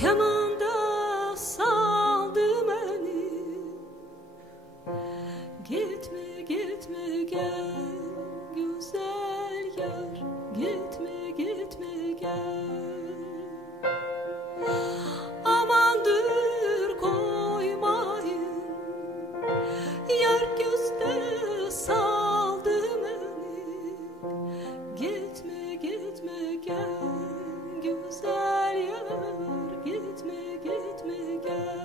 kemanda saldı beni. Gitme gitme gel güzel yar, gitme gitme gel. Amandır koymayın, yar gözde saldı beni. Gitme gitme gel güzel yar, gitme gitme gel.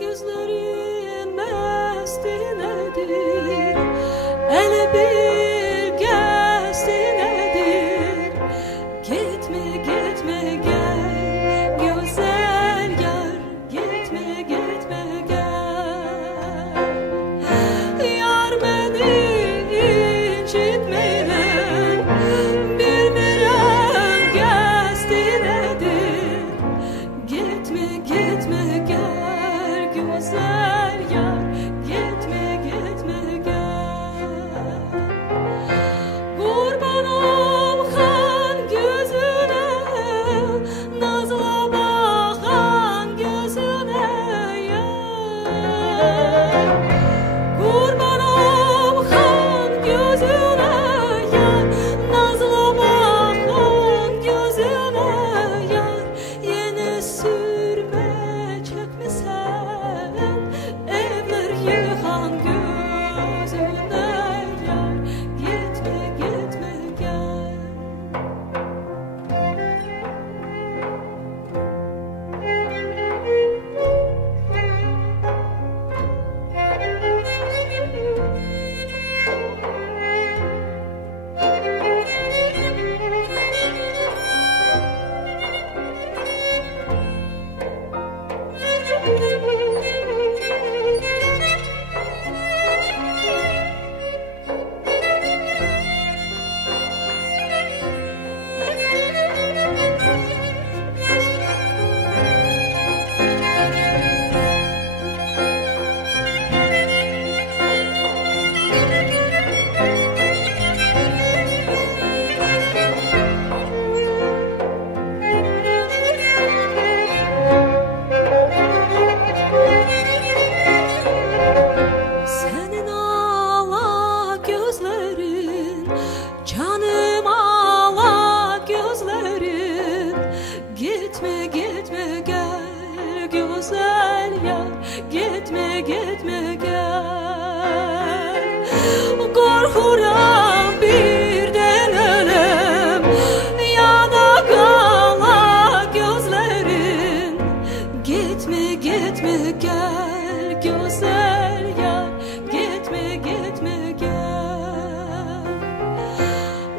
Gözlerin mestinedir, ele bir gestinedir. Gitme gitme gel güzel yar, gitme gitme gel. Yar beni incitmeyin, bilmirem gestinedir. Gitme gitme gel güzel yar, gitme gitme gel. Kurban olhan gözüne, nazla bakan gözüne yar. Kurban olhan gözüne yar, nazla bakan gözüne yar. Yeni sürme çekmesen, evler yıkan gözüne yar. Gitme gitme gel. Senin ağla gözlerin, canım ağla gözlerin. Gitme gitme gel güzel yar, gitme gitme gel. Korkuram birden ölem, ya da kala gözlerin. Gitme gitme gel güzel yar, gitme gitme gel.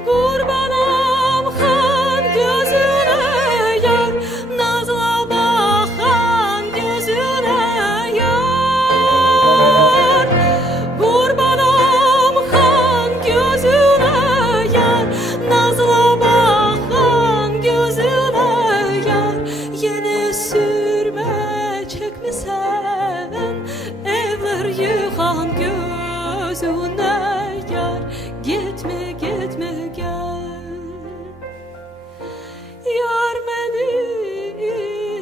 Kurban olhan gözüne yar, nazla bakan gözüne yar. Kurban olhan gözüne yar, nazla bakan gözüne yar. Yeni sürme çekmesen, evler yıkan gözüne yar. Gitme gitme gel. Yar beni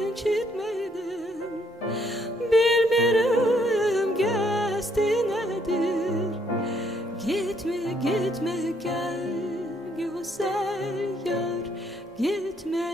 incitmedin, bilmirem gesti nedir. Gitme gitme gel güzel yar, gitme